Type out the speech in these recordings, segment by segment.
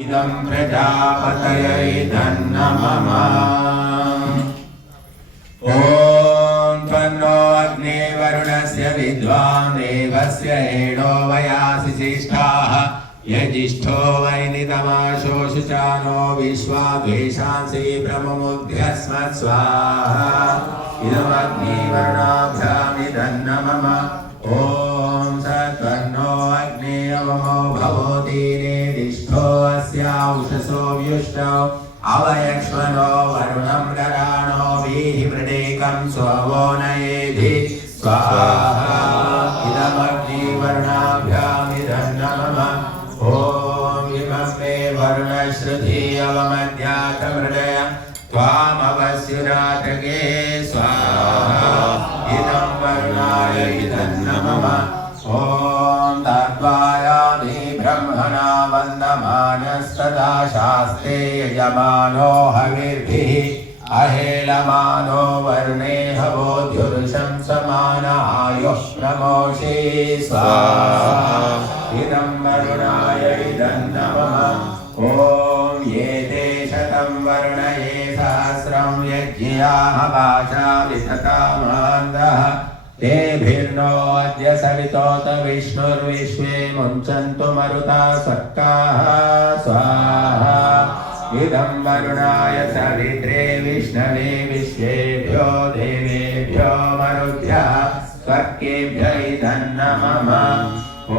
इदं प्रजापतये धन्नमः। ॐ त्वन्नो अग्ने वरुणस्य विद्वान् देवस्य हेणो वयासि शिष्टाः यजिष्ठो वैनितमाशोषुचानो विश्वा द्वेषांसि ब्रह्ममुद्यस्मत् स्वाहा। इदमग्नि वरुणाभ्यामिदं नमः। ॐ सत्वन्नो अग्ने अवमो भवति नेदिष्ठो अस्याउषसो व्युष्टौ अवयक्ष्मनो वरुणं गराणो वीहि वृडेकं स्वो नयेधि स्वाहा। इदमग्नि वरुणाभ्यामिदं नमः। ॐ इमं मे वरुणश्रुति अवमध्यातमृडय त्वामवस्युरातके स्वाहा। इदं वरुणाय इदं नमः। ॐ तद्वायादि ब्रह्मणा वन्दमानस्तदा शास्त्रे यजमानो हविर्भिः अहेलमानो वर्णे हवोद्युरुषं समान आयुः प्रमोषे स्वाहा। इदं वरुणाय इदं नमः। ॐ ये ते शतं वरुण ये सहस्रं यज्ञाः वाचा विततामान्दः तेभिर्नो अद्य सवितोत विष्णुर्विश्वे मुञ्चन्तु मरुता सक्ताः स्वाहा। इदं वरुणाय सवित्रे विष्णवे विश्वेभ्यो देवेभ्यो मरुभ्यः स्वर्गेभ्य इदं नमः। ॐ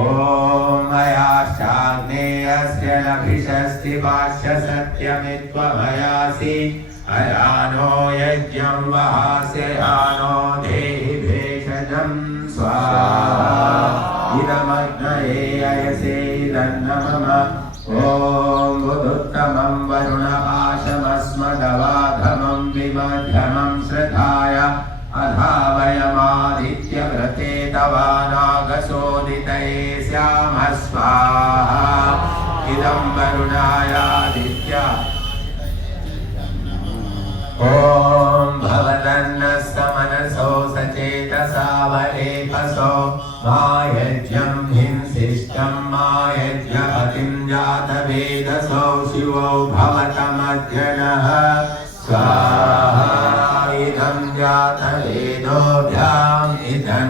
मयाश्चाग्नेयस्य नभिषस्ति वाच्य सत्यमित्वमयासि अयानो यज्ञं वहास्य यानो देहि भेषजं स्वाहा। इदमग्नये अयसे इदं नमः। ॐ बुधुत्तमं वरुणपाशमस्मदवाधमं विमध्यमं श्रद्धाय अधावयमादित्यव्रते तवानागसोदितये स्यामः स्वाहा। इदं वरुणायादित्य ॐ भवदन्नस्तमनसो सचेतसा वरेपसो मायज्ञं हिंसिष्टं मायज्ञपतिं जातवेदसो शिवो भवतमध्यनः स्वाहा। इदं जातवेदोभ्याम् इदं